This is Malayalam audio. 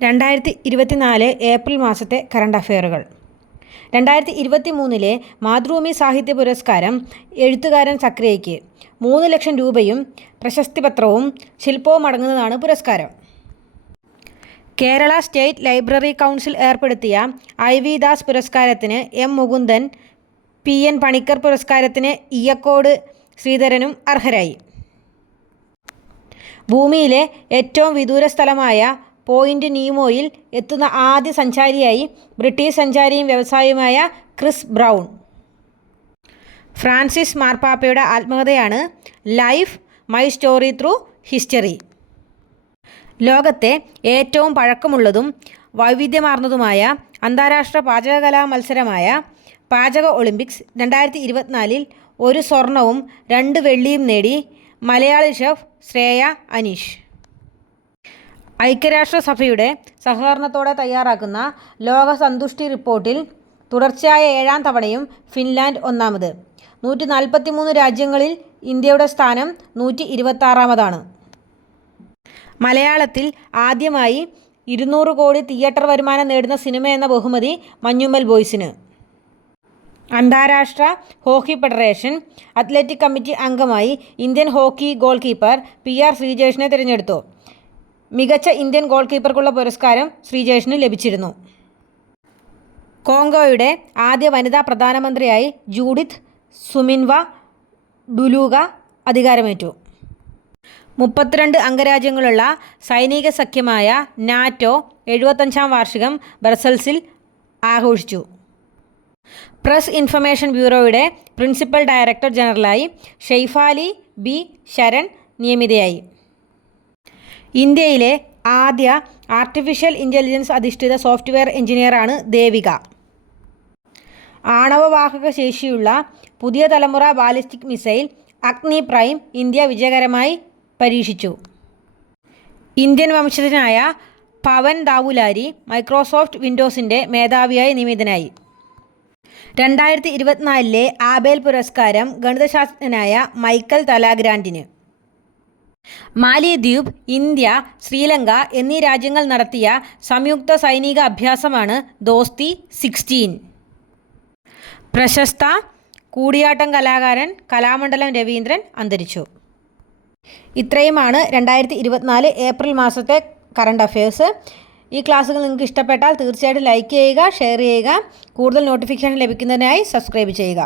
2024 ഏപ്രിൽ മാസത്തെ കറണ്ട് അഫെയറുകൾ. 2023 മാതൃഭൂമി സാഹിത്യ പുരസ്കാരം എഴുത്തുകാരൻ സക്രിയയ്ക്ക് 3 ലക്ഷം രൂപയും പ്രശസ്തിപത്രവും ശില്പവും അടങ്ങുന്നതാണ് പുരസ്കാരം. കേരള സ്റ്റേറ്റ് ലൈബ്രറി കൗൺസിൽ ഏർപ്പെടുത്തിയ ഐ.വി. ദാസ് പുരസ്കാരത്തിന് എം. മുകുന്ദൻ, പി.എൻ. പണിക്കർ പുരസ്കാരത്തിന് ഇയ്യക്കോട് ശ്രീധരനും അർഹരായി. ഭൂമിയിലെ ഏറ്റവും വിദൂര സ്ഥലമായ പോയിന്റ് നീമോയിൽ എത്തുന്ന ആദ്യ സഞ്ചാരിയായി ബ്രിട്ടീഷ് സഞ്ചാരിയും വ്യവസായിയുമായ ക്രിസ് ബ്രൗൺ. ഫ്രാൻസിസ് മാർപ്പാപ്പയുടെ ആത്മകഥയാണ് life my story through history. ലോകത്തെ ഏറ്റവും പഴക്കമുള്ളതും വൈവിധ്യമാർന്നതുമായ അന്താരാഷ്ട്ര പാചകകലാ മത്സരമായ പാചക ഒളിമ്പിക്സ് 2024 1 സ്വർണവും 2 വെള്ളിയും നേടി മലയാളി ഷെഫ് ശ്രേയ അനീഷ്. ഐക്യരാഷ്ട്രസഭയുടെ സഹകരണത്തോടെ തയ്യാറാക്കുന്ന ലോക സന്തുഷ്ടി റിപ്പോർട്ടിൽ തുടർച്ചയായ 7ാം തവണയും ഫിൻലാൻഡ് ഒന്നാമത്. 143 രാജ്യങ്ങളിൽ ഇന്ത്യയുടെ സ്ഥാനം 126ാമതാണ്. മലയാളത്തിൽ ആദ്യമായി 200 കോടി തിയേറ്റർ വരുമാനം നേടുന്ന സിനിമ എന്ന ബഹുമതി മഞ്ഞുമ്മൽ ബോയ്സിന്. അന്താരാഷ്ട്ര ഹോക്കി ഫെഡറേഷൻ അത്ലറ്റിക് കമ്മിറ്റി അംഗമായി Indian hockey goal keeper PR ശ്രീജേഷിനെ തിരഞ്ഞെടുത്തു. മികച്ച ഇന്ത്യൻ ഗോൾ കീപ്പർക്കുള്ള പുരസ്കാരം ശ്രീജേഷിന് ലഭിച്ചിരുന്നു. കോങ്കോയുടെ ആദ്യ വനിതാ പ്രധാനമന്ത്രിയായി ജൂഡിത്ത് സുമിൻവ ഡുലൂഗ അധികാരമേറ്റു. 32 അംഗരാജ്യങ്ങളുള്ള സൈനിക സഖ്യമായ നാറ്റോ 75ാം വാർഷികം ബ്രസൽസിൽ ആഘോഷിച്ചു. പ്രസ് ഇൻഫർമേഷൻ ബ്യൂറോയുടെ പ്രിൻസിപ്പൽ ഡയറക്ടർ ജനറലായി ഷെയ്ഫാലി ബി ശരൺ നിയമിതയായി. ഇന്ത്യയിലെ ആദ്യ ആർട്ടിഫിഷ്യൽ ഇൻ്റലിജൻസ് അധിഷ്ഠിത സോഫ്റ്റ്വെയർ എഞ്ചിനീയറാണ് ദേവിക. ആണവവാഹക ശേഷിയുള്ള പുതിയ തലമുറ ബാലിസ്റ്റിക് മിസൈൽ അഗ്നി പ്രൈം ഇന്ത്യ വിജയകരമായി പരീക്ഷിച്ചു. ഇന്ത്യൻ വംശജനായ പവൻ ദാവുലാരി മൈക്രോസോഫ്റ്റ് വിൻഡോസിൻ്റെ മേധാവിയായി നിയമിതനായി. 2024 ആബേൽ പുരസ്കാരം ഗണിതശാസ്ത്രജ്ഞനായ മൈക്കൽ തലാഗ്രാൻഡിന്. മാലിദ്വീപ്, ഇന്ത്യ, ശ്രീലങ്ക എന്നീ രാജ്യങ്ങൾ നടത്തിയ സംയുക്ത സൈനിക അഭ്യാസമാണ് ദോസ്തി 16. പ്രശസ്ത കൂടിയാട്ടം കലാകാരൻ കലാമണ്ഡലം രവീന്ദ്രൻ അന്തരിച്ചു. ഇത്രയുമാണ് 2024 ഏപ്രിൽ മാസത്തെ കറണ്ട് അഫയേഴ്സ്. ഈ ക്ലാസ്സുകൾ നിങ്ങൾക്ക് ഇഷ്ടപ്പെട്ടാൽ തീർച്ചയായിട്ടും ലൈക്ക് ചെയ്യുക, ഷെയർ ചെയ്യുക. കൂടുതൽ നോട്ടിഫിക്കേഷൻ ലഭിക്കുന്നതിനായി സബ്സ്ക്രൈബ് ചെയ്യുക.